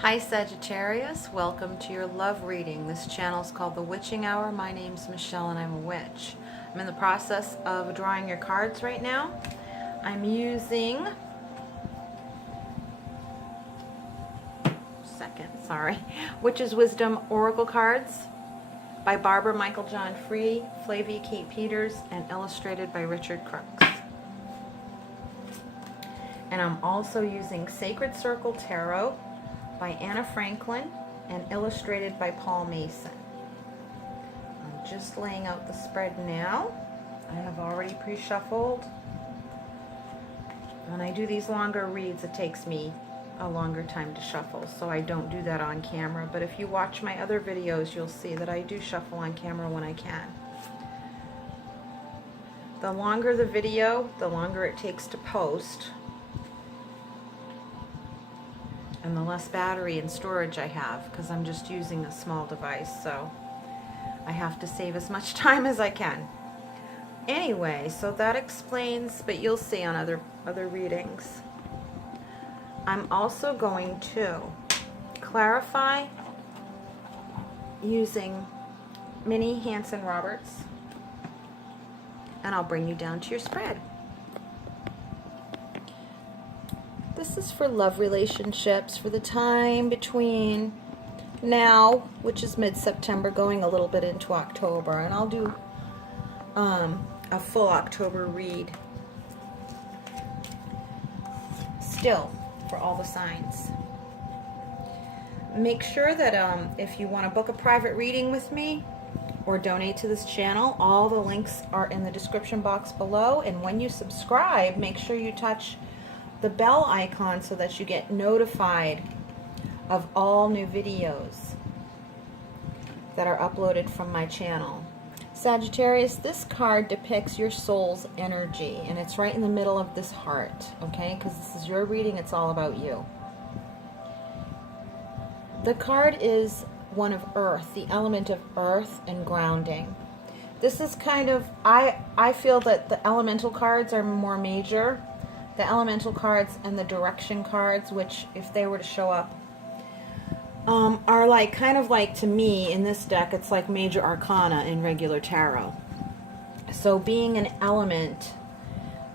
Hi Sagittarius, welcome to your love reading. This channel is called The Witching Hour. My name's Michelle and I'm a witch. I'm in the process of drawing your cards right now. I'm using Witch's Wisdom Oracle cards by Barbara Michael John Free, Flavia Kate Peters, and illustrated by Richard Crooks. And I'm also using Sacred Circle Tarot by Anna Franklin and illustrated by Paul Mason. I'm just laying out the spread now. I have already pre-shuffled. When I do these longer reads, it takes me a longer time to shuffle, so I don't do that on camera. But if you watch my other videos, you'll see that I do shuffle on camera when I can. The longer the video, the longer it takes to post, and the less battery and storage I have, because I'm just using a small device, so I have to save as much time as I can. Anyway, so that explains, but you'll see on other readings. I'm also going to clarify using Minnie Hanson Roberts, and I'll bring you down to your spread. This is for love relationships, for the time between now, which is mid-September, going a little bit into October, and I'll do a full October read still for all the signs. Make sure that if you want to book a private reading with me or donate to this channel, all the links are in the description box below, and when you subscribe, make sure you touch the bell icon so that you get notified of all new videos that are uploaded from my channel. Sagittarius, this card depicts your soul's energy, and it's right in the middle of this heart, okay? Because this is your reading, it's all about you. The card is one of earth, the element of earth and grounding. This is kind of, I feel that the elemental cards are more major. The elemental cards and the direction cards, which if they were to show up, are like, kind of like, to me in this deck, it's like major arcana in regular tarot. So being an element,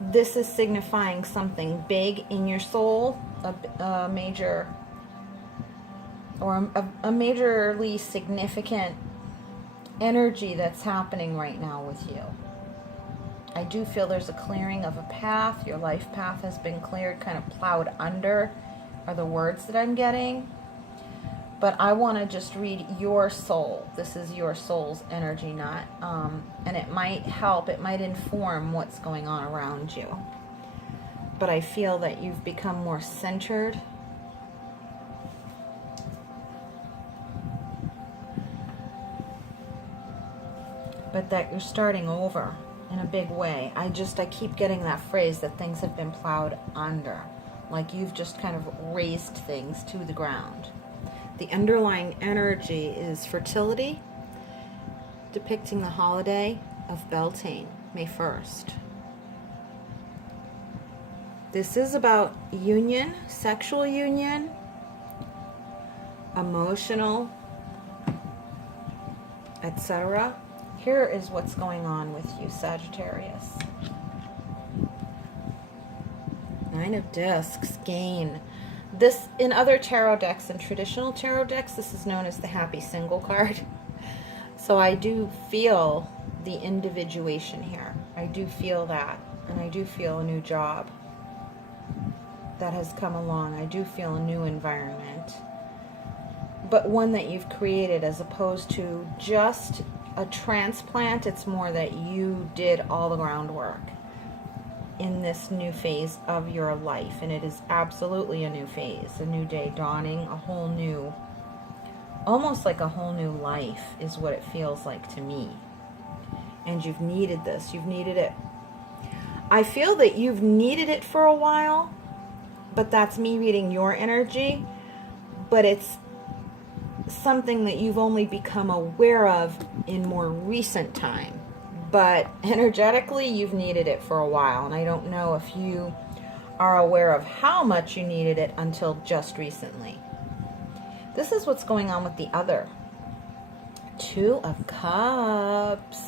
this is signifying something big in your soul, a major, or a majorly significant energy that's happening right now with you. I do feel there's a clearing of a path. Your life path has been cleared, kind of plowed under, are the words that I'm getting. But I want to just read your soul. This is your soul's energy, not, and it might help, it might inform what's going on around you. But I feel that you've become more centered. But that you're starting over in a big way. I keep getting that phrase that things have been plowed under, like you've just kind of raised things to the ground. The underlying energy is fertility, depicting the holiday of Beltane, May 1st. This is about union, sexual union, emotional, etc. Here is what's going on with you, Sagittarius. Nine of Discs, gain. This, in other tarot decks and traditional tarot decks, this is known as the happy single card. So I do feel the individuation here. I do feel that. And I do feel a new job that has come along. I do feel a new environment. But one that you've created, as opposed to just a transplant. It's more that you did all the groundwork in this new phase of your life, and it is absolutely a new phase, a new day dawning, a whole new, almost like a whole new life is what it feels like to me. And you've needed this, you've needed it. I feel that you've needed it for a while, but that's me reading your energy, but it's something that you've only become aware of in more recent time. But energetically, you've needed it for a while, and I don't know if you are aware of how much you needed it until just recently. This is what's going on with the other. Two of Cups.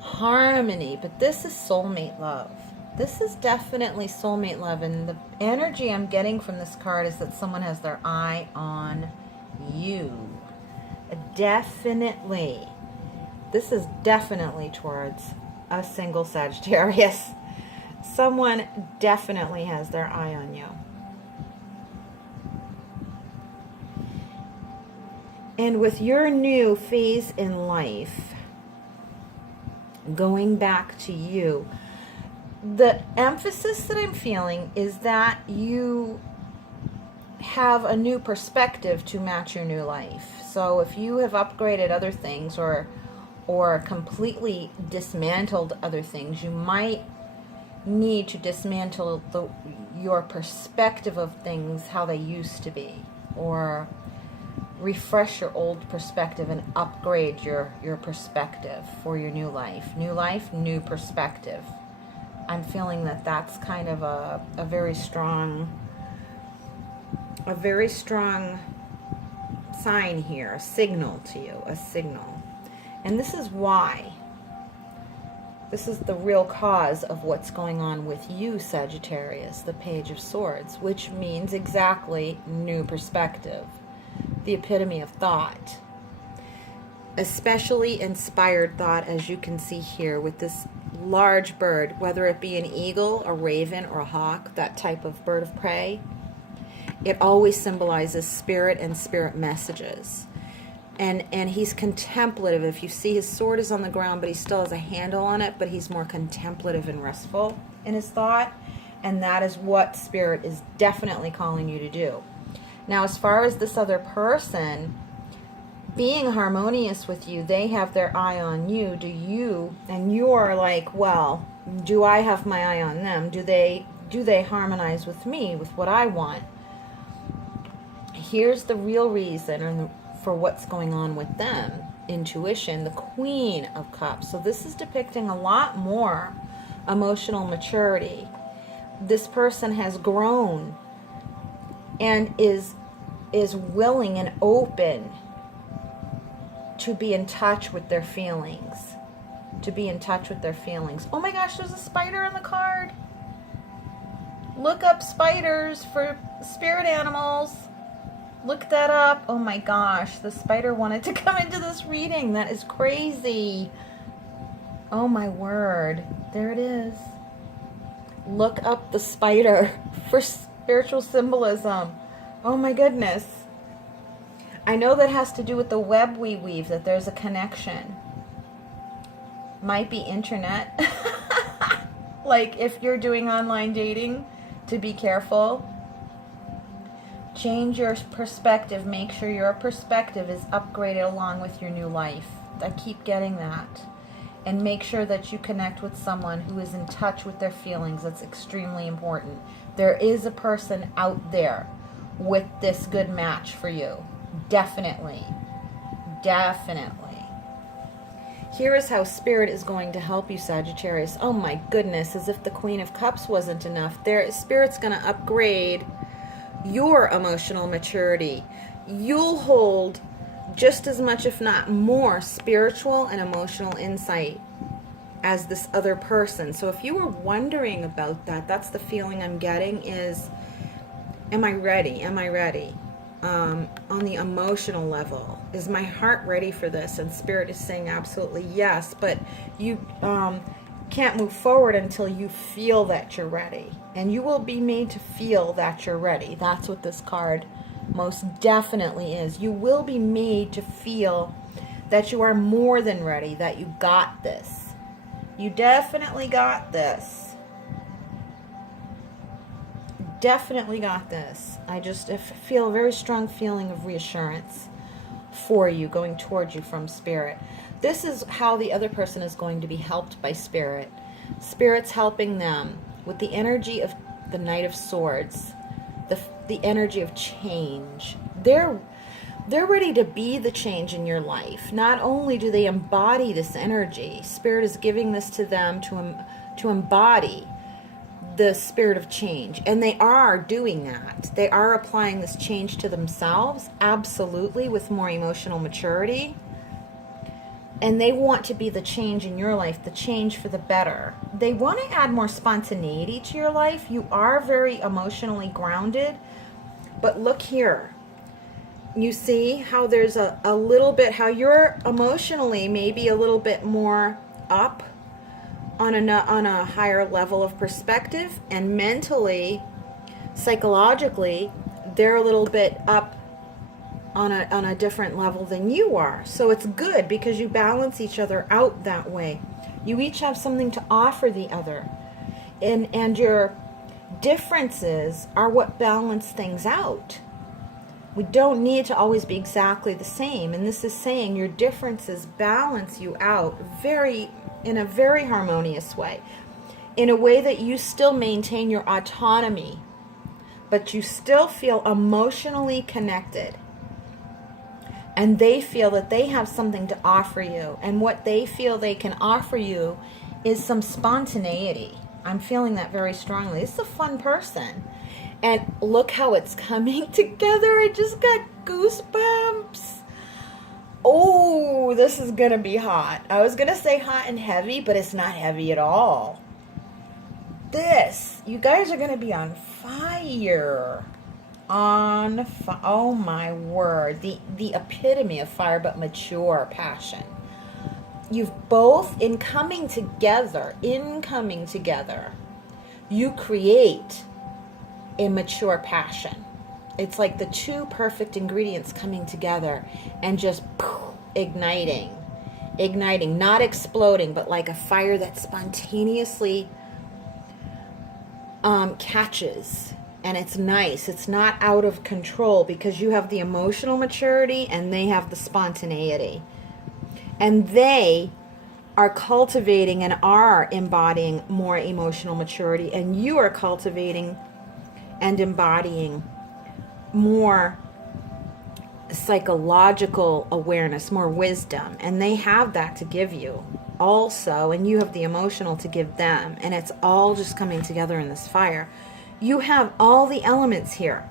Harmony, but this is soulmate love. This is definitely soulmate love, and the energy I'm getting from this card is that someone has their eye on you. Definitely. This is definitely towards a single Sagittarius. Someone definitely has their eye on you. And with your new phase in life, going back to you, the emphasis that I'm feeling is that you have a new perspective to match your new life. So if you have upgraded other things or completely dismantled other things, you might need to dismantle your perspective of things how they used to be, or refresh your old perspective and upgrade your perspective for your new life. New life, new perspective. I'm feeling that that's kind of a very strong sign here, a signal to you, a signal. And this is why. This is the real cause of what's going on with you, Sagittarius, the Page of Swords, which means exactly new perspective. The epitome of thought, especially inspired thought, as you can see here with this large bird, whether it be an eagle, a raven, or a hawk, that type of bird of prey. It always symbolizes spirit and spirit messages. And he's contemplative. If you see, his sword is on the ground, but he still has a handle on it, but he's more contemplative and restful in his thought. And that is what spirit is definitely calling you to do. Now, as far as this other person being harmonious with you, they have their eye on you. Do you? And you're like, well, do I have my eye on them? Do they harmonize with me, with what I want? Here's the real reason for what's going on with them. Intuition, the Queen of Cups. So this is depicting a lot more emotional maturity. This person has grown and is willing and open to be in touch with their feelings. To be in touch with their feelings. Oh my gosh, there's a spider in the card. Look up spiders for spirit animals. Look that up. Oh my gosh, the spider wanted to come into this reading. That is crazy. Oh my word. There it is. Look up the spider for spiritual symbolism. Oh my goodness. I know that has to do with the web we weave, that there's a connection. Might be internet. Like if you're doing online dating, to be careful. Change your perspective. Make sure your perspective is upgraded along with your new life. I keep getting that. And make sure that you connect with someone who is in touch with their feelings. That's extremely important. There is a person out there with this good match for you. Definitely. Definitely. Here is how Spirit is going to help you, Sagittarius. Oh my goodness, as if the Queen of Cups wasn't enough. Spirit's going to upgrade your emotional maturity. You'll hold just as much, if not more, spiritual and emotional insight as this other person. So if you were wondering about that, that's the feeling I'm getting is, am I ready? Am I ready? On the emotional level, is my heart ready for this? And Spirit is saying absolutely yes, but you can't move forward until you feel that you're ready. And you will be made to feel that you're ready. That's what this card most definitely is. You will be made to feel that you are more than ready, that you got this. You definitely got this. Definitely got this. I just feel a very strong feeling of reassurance for you, going towards you from Spirit. This is how the other person is going to be helped by Spirit. Spirit's helping them with the energy of the Knight of Swords, the energy of change. They're ready to be the change in your life. Not only do they embody this energy, Spirit is giving this to them to embody the spirit of change. And they are doing that. They are applying this change to themselves, absolutely, with more emotional maturity. And they want to be the change in your life, the change for the better. They want to add more spontaneity to your life. You are very emotionally grounded. But look here. You see how there's a little bit, how you're emotionally maybe a little bit more up on a higher level of perspective, and mentally, psychologically, they're a little bit up on a different level than you are. So it's good because you balance each other out that way. You each have something to offer the other. And your differences are what balance things out. We don't need to always be exactly the same. And this is saying your differences balance you out in a very harmonious way. In a way that you still maintain your autonomy, but you still feel emotionally connected. And they feel that they have something to offer you. And what they feel they can offer you is some spontaneity. I'm feeling that very strongly. This is a fun person. And look how it's coming together. I just got goosebumps. Oh, this is going to be hot. I was going to say hot and heavy, but it's not heavy at all. You guys are going to be on fire. Oh my word, the epitome of fire, but mature passion. You've both, in coming together, you create a mature passion. It's like the two perfect ingredients coming together and just igniting, not exploding, but like a fire that spontaneously catches. And it's nice. It's not out of control because you have the emotional maturity and they have the spontaneity. And they are cultivating and are embodying more emotional maturity. And you are cultivating and embodying more psychological awareness, more wisdom. And they have that to give you also. And you have the emotional to give them. And it's all just coming together in this fire. You have all the elements here.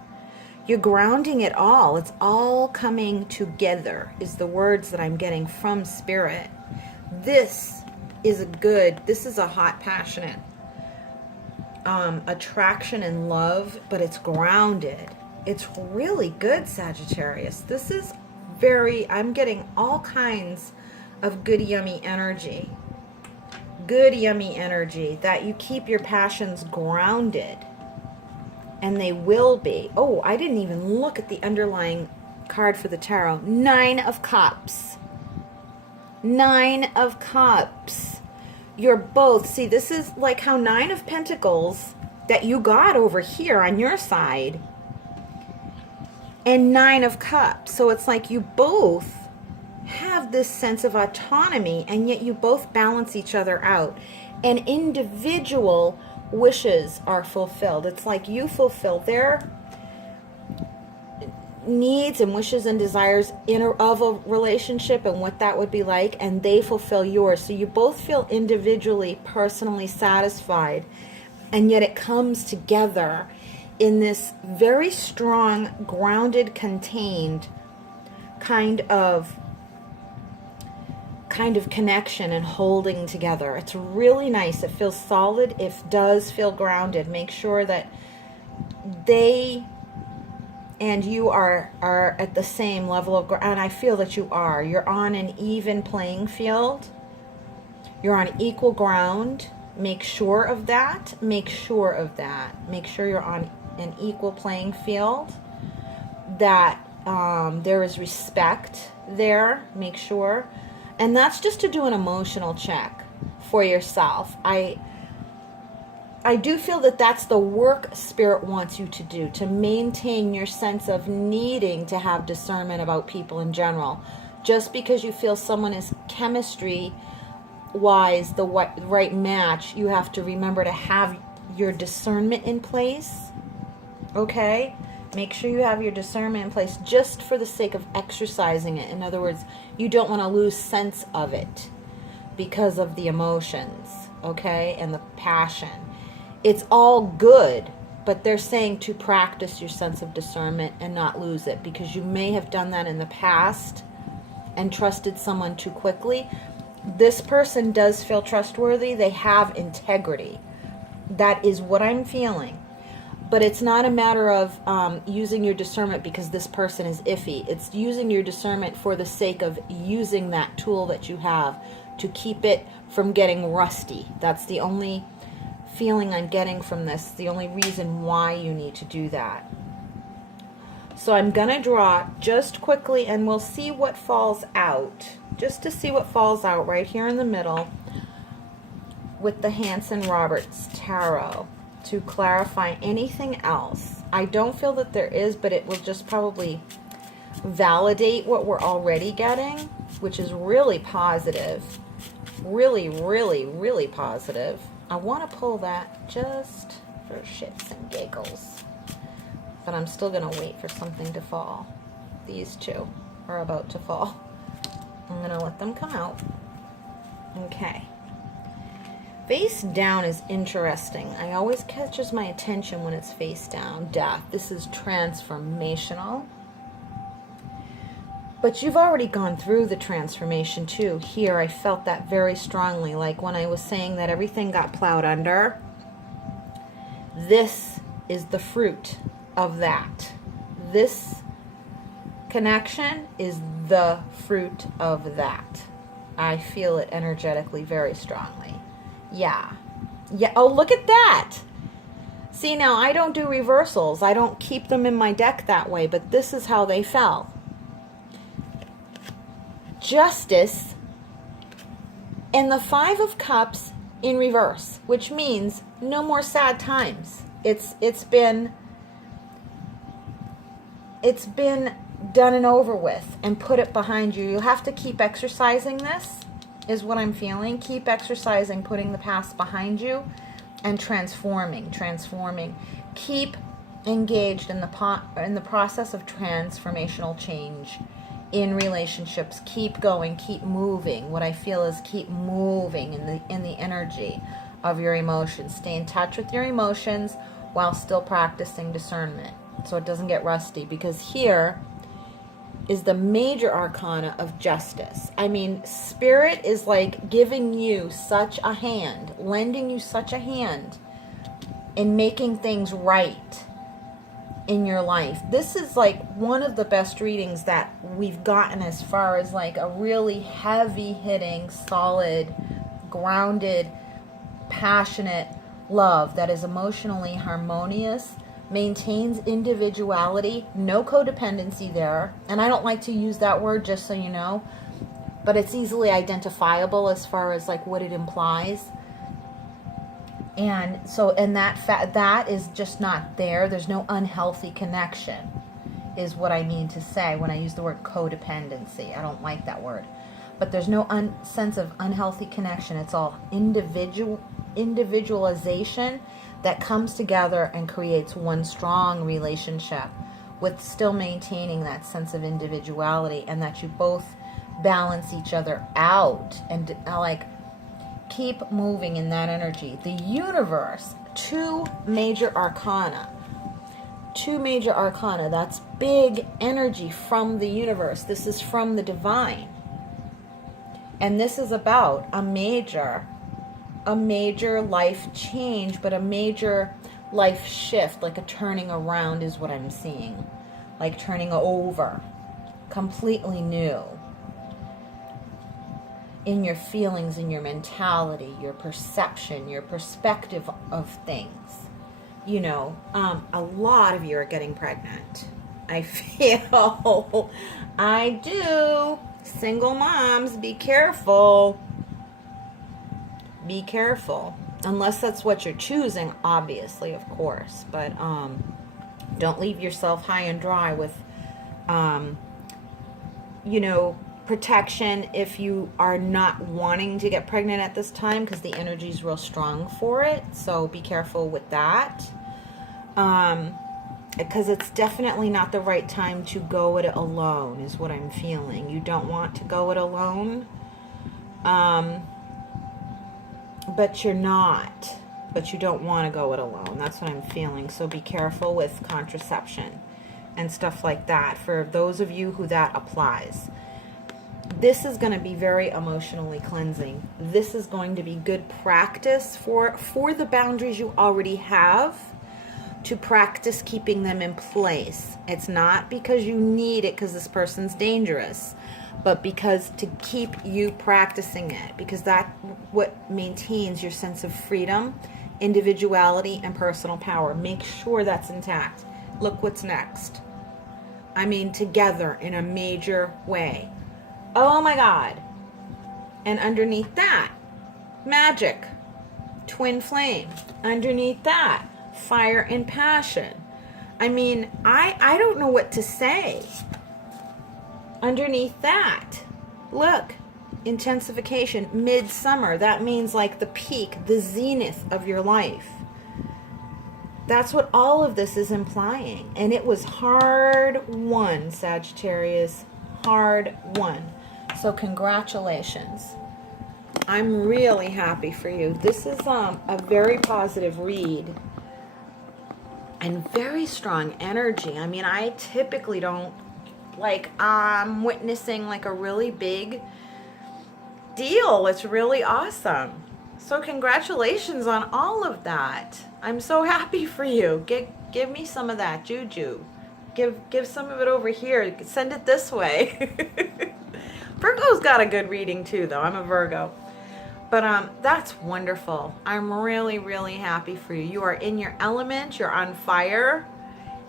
You're grounding it all. It's all coming together is the words that I'm getting from Spirit. This is a hot, passionate attraction and love, but it's grounded. It's really good, Sagittarius. This is I'm getting all kinds of good, yummy energy. Good, yummy energy that you keep your passions grounded. And they will be. Oh, I didn't even look at the underlying card for the tarot. 9 of Cups. 9 of Cups. You're both. See, this is like how 9 of Pentacles that you got over here on your side. And 9 of Cups. So it's like you both have this sense of autonomy, and yet you both balance each other out. And individual wishes are fulfilled. It's like you fulfill their needs and wishes and desires of a relationship and what that would be like, and they fulfill yours. So you both feel individually, personally satisfied, and yet it comes together in this very strong, grounded, contained kind of connection and holding together. It's really nice. It feels solid. It does feel grounded. Make sure that they and you are at the same level of ground. And I feel that you are. You're on an even playing field. You're on equal ground. Make sure of that. Make sure of that. Make sure you're on an equal playing field. That there is respect there. Make sure. And that's just to do an emotional check for yourself. I do feel that that's the work Spirit wants you to do, to maintain your sense of needing to have discernment about people in general. Just because you feel someone is chemistry-wise the right match, you have to remember to have your discernment in place. Okay? Make sure you have your discernment in place just for the sake of exercising it. In other words, you don't want to lose sense of it because of the emotions, okay, and the passion. It's all good, but they're saying to practice your sense of discernment and not lose it, because you may have done that in the past and trusted someone too quickly. This person does feel trustworthy. They have integrity. That is what I'm feeling. But it's not a matter of using your discernment because this person is iffy. It's using your discernment for the sake of using that tool that you have to keep it from getting rusty. That's the only feeling I'm getting from this, the only reason why you need to do that. So I'm going to draw just quickly and we'll see what falls out. Just to see what falls out right here in the middle with the Hanson-Roberts Tarot to clarify anything else. I don't feel that there is, but it will just probably validate what we're already getting, which is really positive. Really, really, really positive. I want to pull that just for shits and giggles. But I'm still going to wait for something to fall. These two are about to fall. I'm going to let them come out. Okay. Face down is interesting. I always catches my attention when it's face down. Death. This is transformational. But you've already gone through the transformation too. Here, I felt that very strongly. Like when I was saying that everything got plowed under. This is the fruit of that. This connection is the fruit of that. I feel it energetically very strongly. Yeah. Yeah. Oh, look at that. See, now I don't do reversals. I don't keep them in my deck that way, but this is how they fell. Justice and the Five of Cups in reverse, which means no more sad times. It's been done and over with, and put it behind you. You have to keep exercising this, is what I'm feeling. Keep exercising, putting the past behind you and transforming. Keep engaged in the process of transformational change in relationships. Keep going, keep moving. What I feel is keep moving in the energy of your emotions. Stay in touch with your emotions while still practicing discernment so it doesn't get rusty, because here is the major arcana of justice. I mean, Spirit is like giving you such a hand, lending you such a hand in making things right in your life. This is like one of the best readings that we've gotten as far as like a really heavy hitting, solid, grounded, passionate love that is emotionally harmonious, maintains individuality, no codependency there. And I don't like to use that word, just so you know, but it's easily identifiable as far as like what it implies. And so, and that is just not there. There's no unhealthy connection, is what I mean to say when I use the word codependency. I don't like that word. But there's no sense of unhealthy connection. It's all individualization that comes together and creates one strong relationship with still maintaining that sense of individuality, and that you both balance each other out and like keep moving in that energy. The universe, two major arcana. That's big energy from the universe. This is from the divine. And this is about a major life change, but a major life shift, like a turning around is what I'm seeing. Like turning over. Completely new. In your feelings, in your mentality, your perception, your perspective of things. You know, a lot of you are getting pregnant. I feel. I do. Single moms, be careful. Be careful. Unless that's what you're choosing, obviously, of course. But don't leave yourself high and dry with, protection if you are not wanting to get pregnant at this time, because the energy is real strong for it. So be careful with that. Because it's definitely not the right time to go it alone, is what I'm feeling. You don't want to go it alone. But you're not. but you don't want to go it alone. That's what I'm feeling. So be careful with contraception and stuff like that for those of you who that applies. This is going to be very emotionally cleansing. This is going to be good practice for the boundaries you already have, to practice keeping them in place. It's not because you need it because this person's dangerous, but because to keep you practicing it, because that's what maintains your sense of freedom, individuality, and personal power. Make sure that's intact. Look what's next. I mean, together in a major way. Oh my God. And underneath that, magic, twin flame. Underneath that, fire and passion. I mean, I don't know what to say. Underneath that, look, intensification, midsummer. That means like the peak, the zenith of your life. That's what all of this is implying. And it was hard won, Sagittarius. Hard won. So congratulations. I'm really happy for you. This is a very positive read and very strong energy. I mean, I typically don't, like, I'm witnessing like a really big deal. It's really awesome. So congratulations on all of that. I'm so happy for you. Give me some of that juju. Give some of it over here. Send it this way. Virgo's got a good reading too, though. I'm a Virgo. But that's wonderful. I'm really, really happy for you. You are in your element. You're on fire.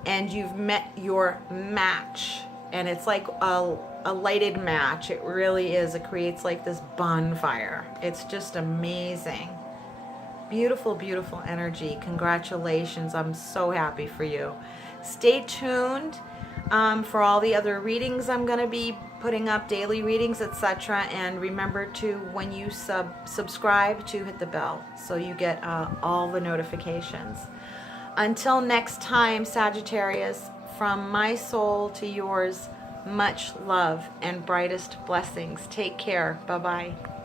And you've met your match. And it's like a lighted match. It really is. It creates like this bonfire. It's just amazing. Beautiful, beautiful energy. Congratulations. I'm so happy for you. Stay tuned for all the other readings I'm going to be putting up, daily readings, etc. And remember to, when you subscribe, to hit the bell so you get all the notifications. Until next time, Sagittarius, from my soul to yours, much love and brightest blessings. Take care. Bye-bye.